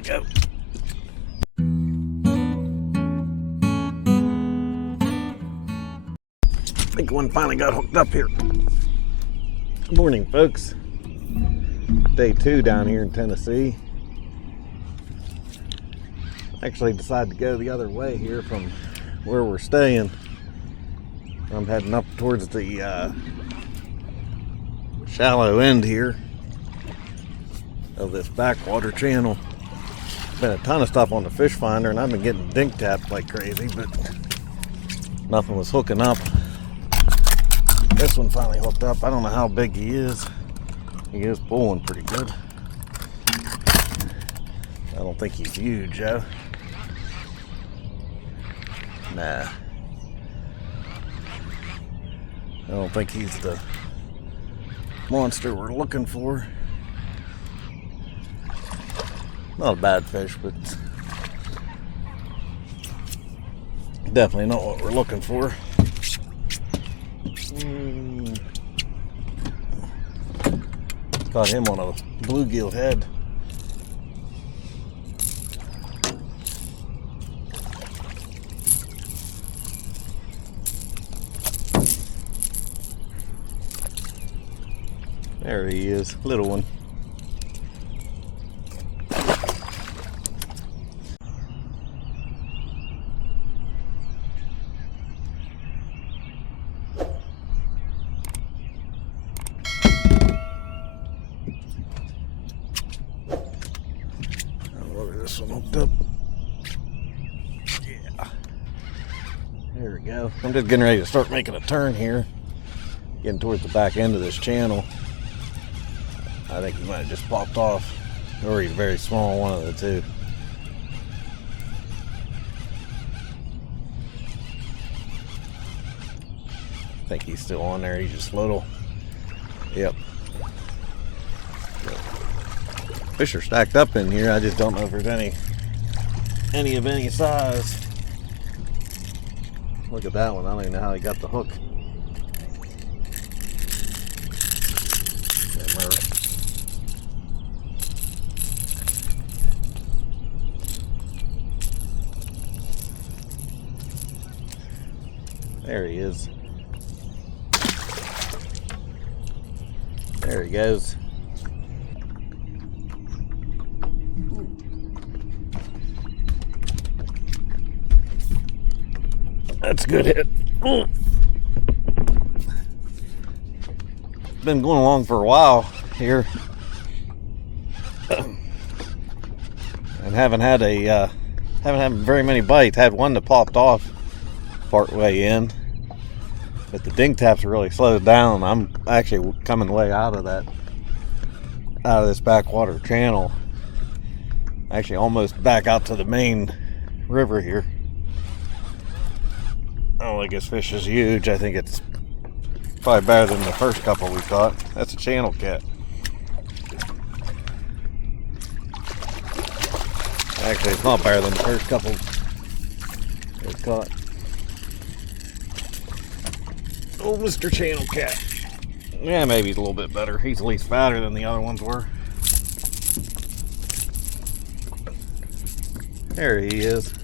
we go. I think one finally got hooked up here. Good morning, folks. Day 2 down here in Tennessee. Actually decided to go the other way here from where we're staying. I'm heading up towards the shallow end here of this backwater channel. Been a ton of stuff on the fish finder, and I've been getting dink tapped like crazy, but nothing was hooking up. This one finally hooked up. I don't know how big he is. He is pulling pretty good. I don't think he's huge, though. Nah. I don't think he's the monster we're looking for. Not a bad fish, but definitely not what we're looking for. Caught him on a bluegill head. There he is, little one. This one hooked up. Yeah. There we go. I'm just getting ready to start making a turn here. Getting towards the back end of this channel. I think he might have just popped off. Or he's very small, one of the two. I think he's still on there. He's just little. Yep. Fish are stacked up in here. I just don't know if there's any of any size. Look at that one. I don't even know how he got the hook. There he is. There he goes. That's a good hit. Ooh. Been going along for a while here, and haven't had very many bites. Had one that popped off part way in, but the dink taps are really slowed down. I'm actually coming way out of this backwater channel. Actually, almost back out to the main river here. I don't think this fish is huge. I think it's probably better than the first couple we caught. That's a channel cat. Actually, it's not better than the first couple we caught. Oh, Mr. Channel Cat. Yeah, maybe he's a little bit better. He's at least fatter than the other ones were. There he is.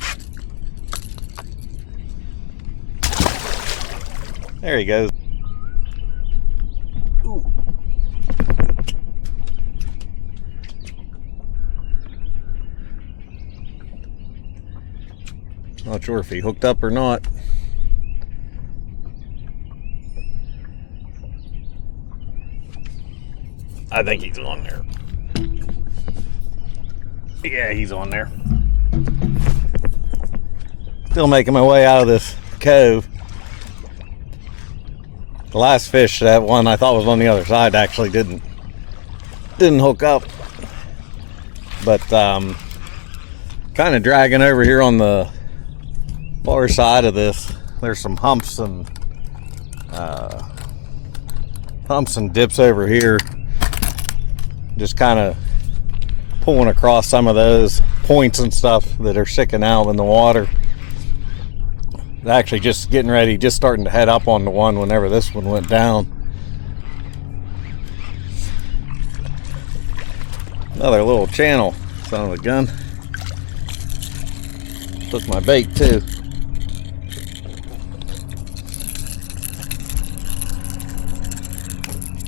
There he goes. Ooh. Not sure if he hooked up or not. I think he's on there. Yeah, he's on there. Still making my way out of this cove. The last fish, that one I thought was on the other side, actually didn't hook up. But kind of dragging over here on the far side of this. There's some humps and dips over here. Just kind of pulling across some of those points and stuff that are sticking out in the water. Actually just getting ready, just starting to head up on the one whenever this one went down. Another little channel, son of a gun. Took my bait too.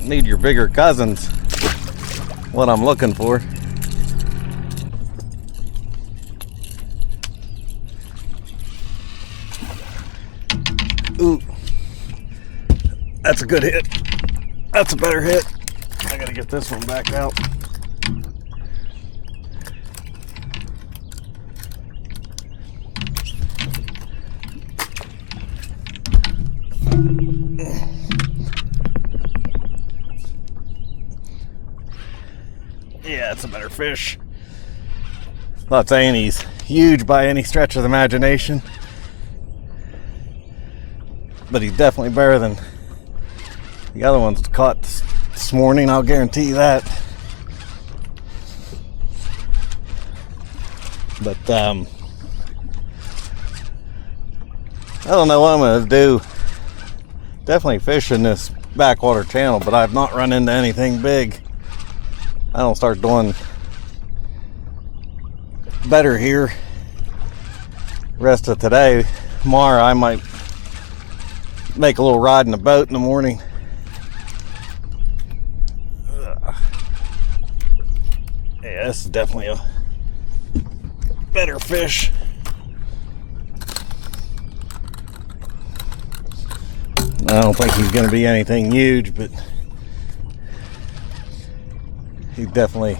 Need your bigger cousins. What I'm looking for. Ooh, that's a good hit. That's a better hit. I gotta get this one back out. Yeah, it's a better fish. Not saying he's huge by any stretch of the imagination, but he's definitely better than the other ones caught this morning, I'll guarantee you that. But I don't know what I'm going to do. Definitely fish in this backwater channel, but I've not run into anything big. I don't start doing better here rest of today. Tomorrow I might make a little ride in the boat in the morning. Yeah, this is definitely a better fish. I don't think he's going to be anything huge, but he's definitely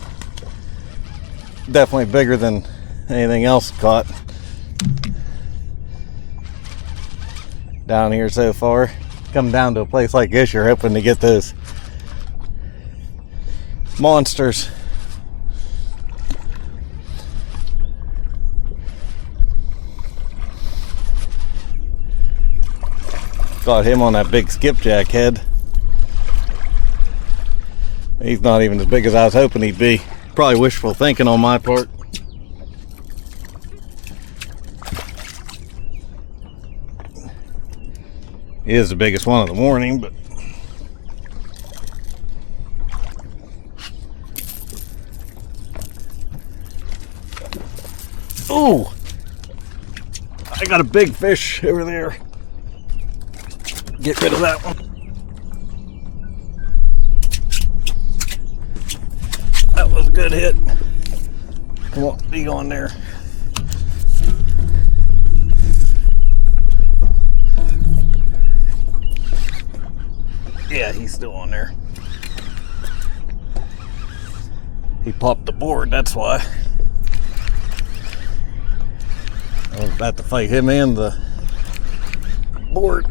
bigger than anything else caught down here so far. Come down to a place like this, you're hoping to get those monsters. Caught him on that big skipjack head. He's not even as big as I was hoping he'd be. Probably wishful thinking on my part. He is the biggest one of the morning, but ooh, I got a big fish over there. Get rid of that one. That was a good hit. Come on, be on there. Yeah, he's still on there. He popped the board, that's why. I was about to fight him and the board.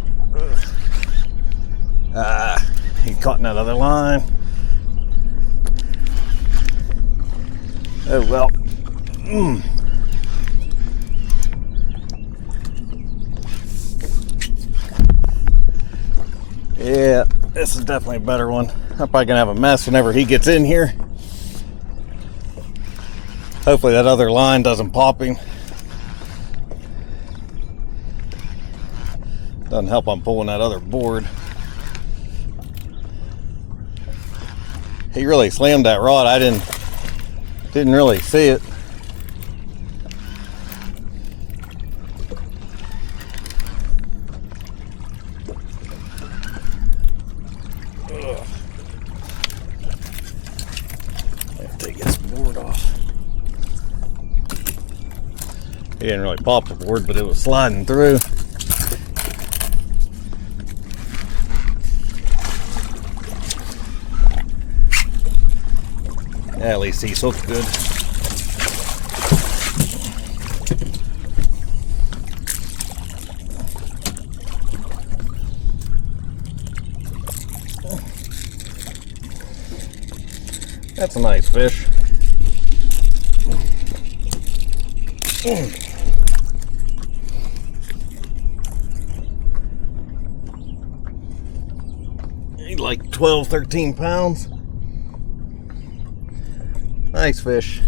He caught in that other line. Oh well. Yeah, this is definitely a better one. I'm probably gonna have a mess whenever he gets in here. Hopefully that other line doesn't pop him. Doesn't help I'm pulling that other board. He really slammed that rod. I didn't really see it. Ugh. I have to take this board off. He didn't really pop the board, but it was sliding through. Yeah, at least he's hooked good. That's a nice fish. He's like 12, 13 pounds. Nice fish.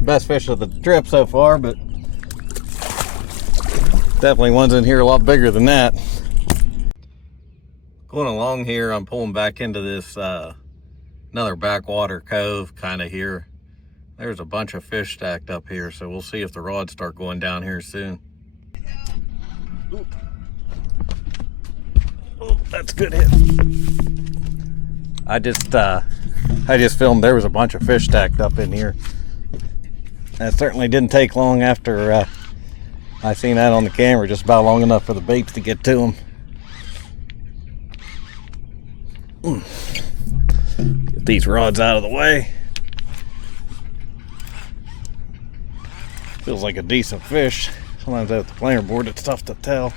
Best fish of the trip so far, but definitely one's in here a lot bigger than that. Going along here, I'm pulling back into this another backwater cove kind of here. There's a bunch of fish stacked up here, so we'll see if the rods start going down here soon. Ooh. Oh, that's a good hit. I just filmed there was a bunch of fish stacked up in here. That certainly didn't take long after I seen that on the camera, just about long enough for the baits to get to them. Get these rods out of the way. Feels like a decent fish. Sometimes at the planer board it's tough to tell.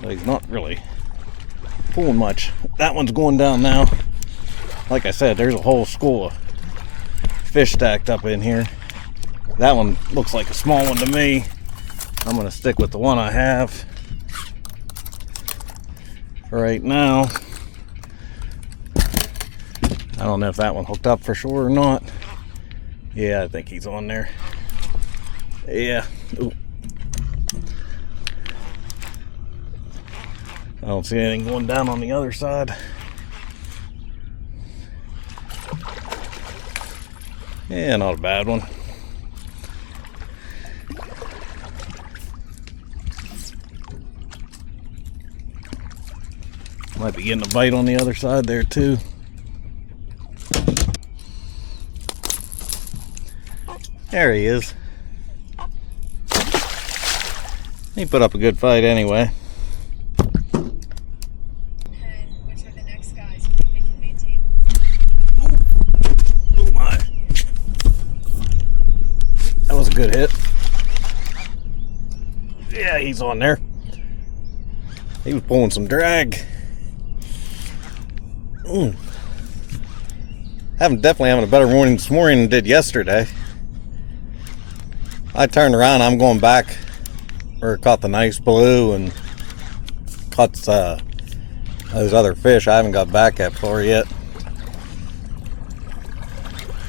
But he's not really pulling much. That one's going down now. Like I said, there's a whole school of fish stacked up in here. That one looks like a small one to me. I'm gonna stick with the one I have for right now. I don't know if that one hooked up for sure or not. Yeah, I think he's on there. Yeah. Ooh. I don't see anything going down on the other side. Yeah, not a bad one. Might be getting a bite on the other side there too. There he is. He put up a good fight anyway. Which are the next guys who think they can maintain? Oh my. That was a good hit. Yeah, he's on there. He was pulling some drag. Definitely having a better morning this morning than did yesterday. I turned around, I'm going back where I caught the nice blue and caught those other fish I haven't got back at for yet.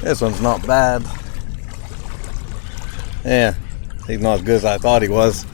This one's not bad. Yeah, he's not as good as I thought he was.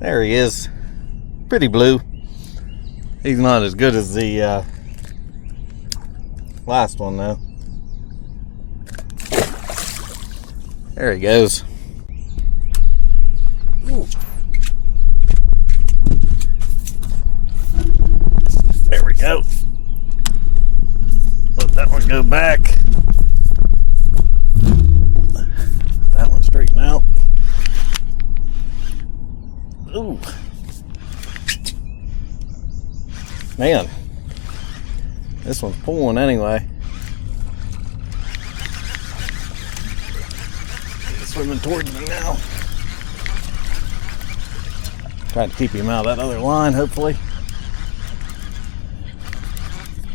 There he is. Pretty blue. He's not as good as the last one though. There he goes. Ooh. There we go. Let that one go back. Let that one straighten out. Ooh. Man, this one's pulling anyway. He's swimming towards me now. Trying to keep him out of that other line, hopefully.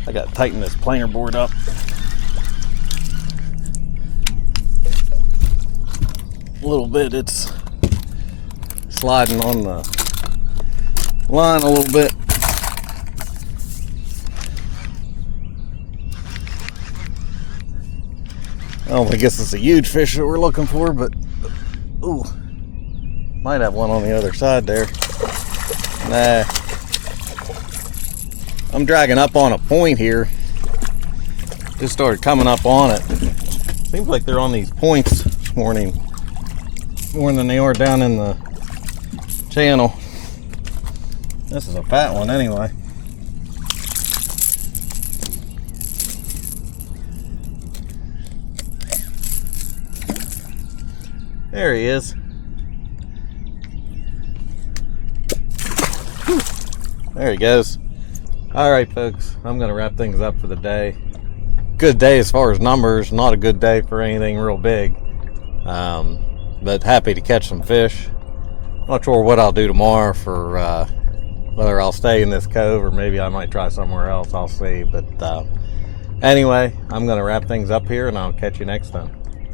I got to tighten this planer board up. A little bit, it's sliding on the line a little bit. Oh, I guess it's a huge fish that we're looking for, but ooh, might have one on the other side there. Nah, I'm dragging up on a point here. Just started coming up on it. Seems like they're on these points this morning more than they are down in the channel. This is a fat one anyway. There he is. Whew. There he goes. All right, folks, I'm gonna wrap things up for the day. Good day as far as numbers, not a good day for anything real big, but happy to catch some fish. Not sure what I'll do tomorrow for whether I'll stay in this cove or maybe I might try somewhere else. I'll see. But anyway, I'm going to wrap things up here and I'll catch you next time.